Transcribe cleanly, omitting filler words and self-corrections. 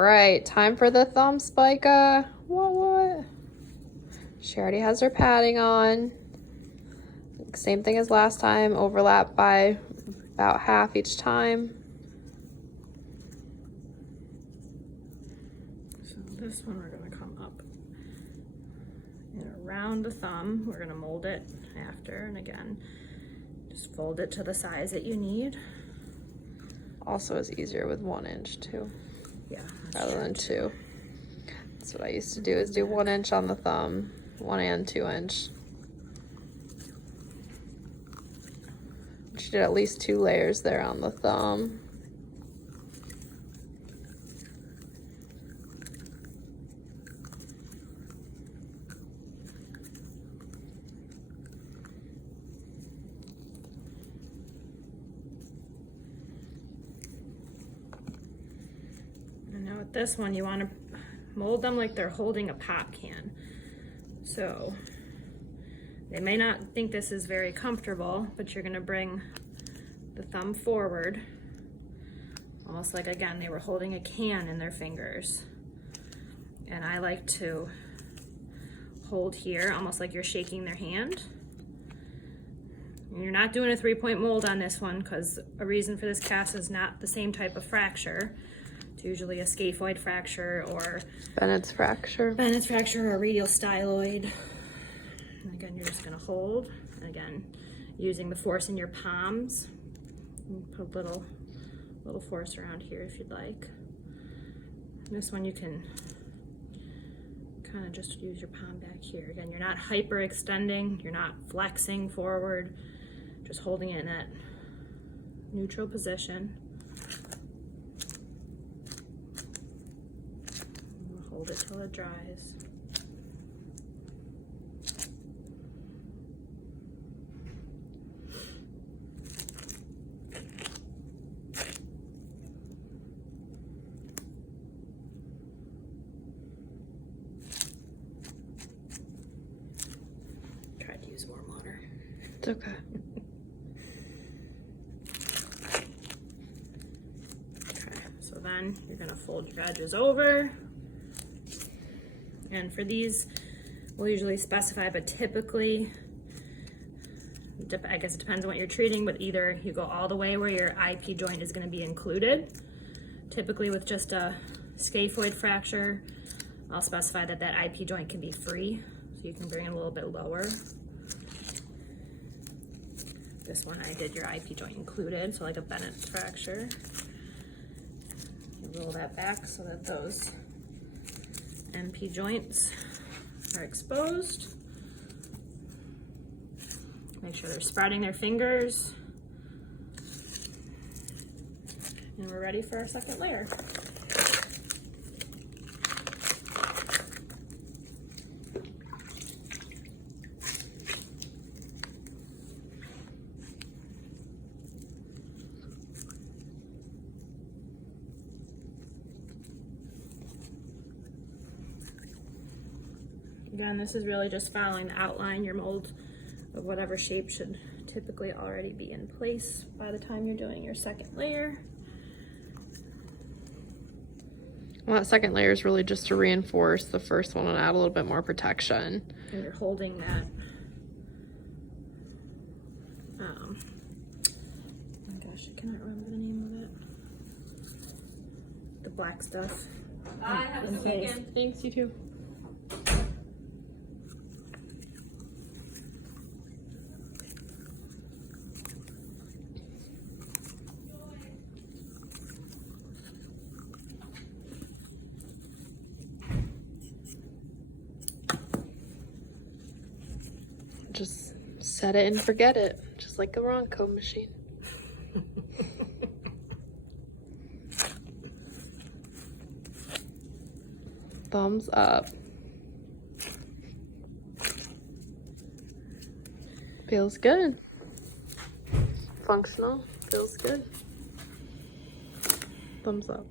Right, time for the thumb, Spica. What? She already has her padding on. Same thing as last time, overlap by about half each time. So this one we're gonna come up and around the thumb. We're gonna mold it after, and again, just fold it to the size that you need. Also is easier with 1 inch too. Yeah. Rather than 2. That's what I used to do, is do 1 inch on the thumb, 1 and 2 inch. She did at least 2 layers there on the thumb. And now with this one, you want to mold them like they're holding a pop can. So they may not think this is very comfortable, but you're going to bring the thumb forward, almost like, again, they were holding a can in their fingers. And I like to hold here, almost like you're shaking their hand. And you're not doing a 3-point mold on this one, because a reason for this cast is not the same type of fracture. It's usually a scaphoid fracture or Bennett's fracture. Bennett's fracture or radial styloid. And again, you're just gonna hold. And again, using the force in your palms. And put a little force around here if you'd like. And this one you can kind of just use your palm back here. Again, you're not hyperextending, you're not flexing forward, just holding it in that neutral position. We'll hold it till it dries. Tried to use warm water. It's okay. Okay, so then you're gonna fold your edges over. And for these, we'll usually specify, but typically, I guess it depends on what you're treating, but either you go all the way where your IP joint is gonna be included. Typically with just a scaphoid fracture, I'll specify that that IP joint can be free, so you can bring it a little bit lower. This one I did your IP joint included, so like a Bennett's fracture. You roll that back so that those MP joints are exposed. Make sure they're spreading their fingers. And we're ready for our second layer. Again, this is really just following the outline. Your mold of whatever shape should typically already be in place by the time you're doing your second layer. Well, that second layer is really just to reinforce the first one and add a little bit more protection. And you're holding that, oh my gosh, I cannot remember the name of it. The black stuff. Bye, have a good weekend. Thanks, you too. Just set it and forget it, just like a Ronco machine. Thumbs up. Feels good. Functional. Feels good. Thumbs up.